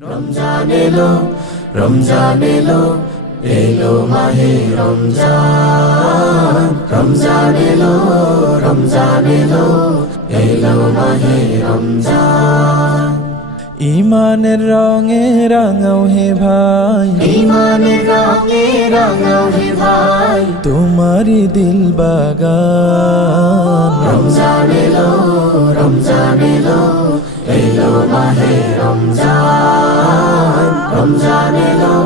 রমজান এলো, রমজান এলো, এলো মাহে রমজান। রমজান এলো, রমজান এলো, এলো মাহে রমজান। ইমানের রঙে রাঙাও হে ভাই, ইমানের রঙে রাঙাও হে ভাই, তোমারি দিল বাগান। রমজান এলো, রমজান এলো, এলো মাহে রমজান। রমজান এলো,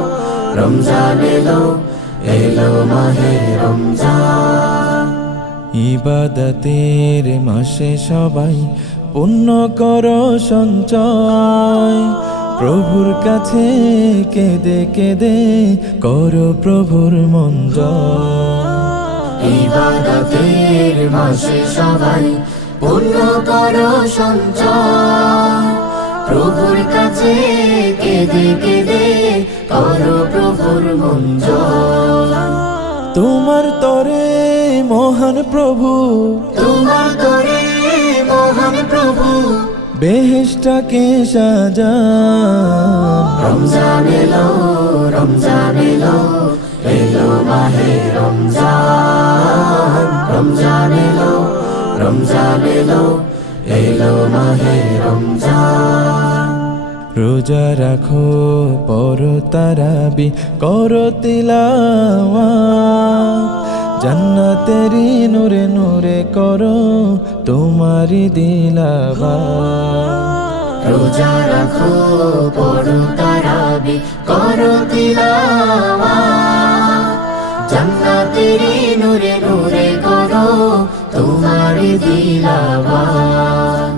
রমজান এলো, এলো মাহে রমজান। ইবাদতের মাসে সবাই পুণ্য করো সঞ্চয়, প্রভুর কাছে কেঁদে কেঁদে করো প্রভুর মন জয়। ইবাদতের মাসে সবাই পুণ্য করো সঞ্চয়, প্রভুর কাছে কেঁদে কেঁদে করো প্রভুর মন জয়। তোমার তরে মহান প্রভু, তোমার তরে মহান প্রভু, বেহেশটাকে সাজান। রমজান এলো, রমজান এলো, এলো মাহে রমজান। রমজান এলো, রমজান এলো, এলো মাহে রমজান। রোজা রাখো পর তারাবি করো তিলাওয়াত, জান্নাতেরি নূরে নূরে করো তোমারি দিলাবাত। রোজা রাখো পড়ো তারাবি করো তিলাওয়াত, জান্নাতেরি নূরে নূরে করো তোমারি দিলাওয়াত।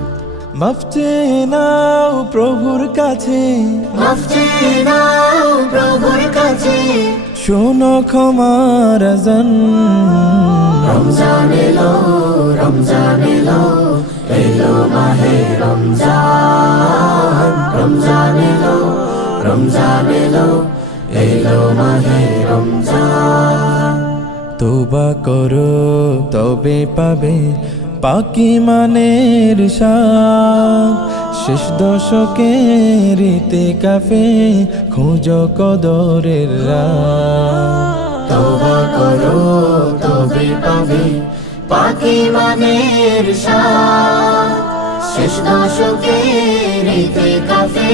মাফ চেয়ে নাও প্রভুর কাছে, মাফ চেয়ে নাও প্রভুর কাছে, শোনো ক্ষমার আযান। রমজান এলো, রমজান এলো, এলো মাহে রমজান। রমজান এলো, রমজান এলো, এলো মাহে রমজান। তওবা করো তবে পাবে পাকি মানের স্বাদ, শেষ দশকের ইতিকাফে খোঁজো কদরের রাত। তওবা করো তবে পাবে পাকি মানের স্বাদ, শেষ দশকের ইতিকাফে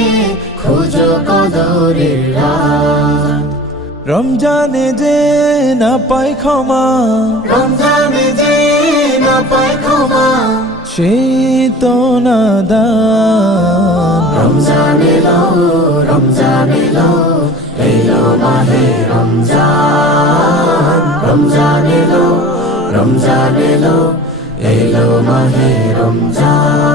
খোঁজো কদরের রাত। রমজানে যে না পায় ক্ষমা, রমজানে যে না পায় ক্ষমা, সেই তো নাদান। রমজান এলো, রমজান এলো, এলো মাহে রমজান। রমজান এলো, রমজান এলো, এলো মাহে রমজান।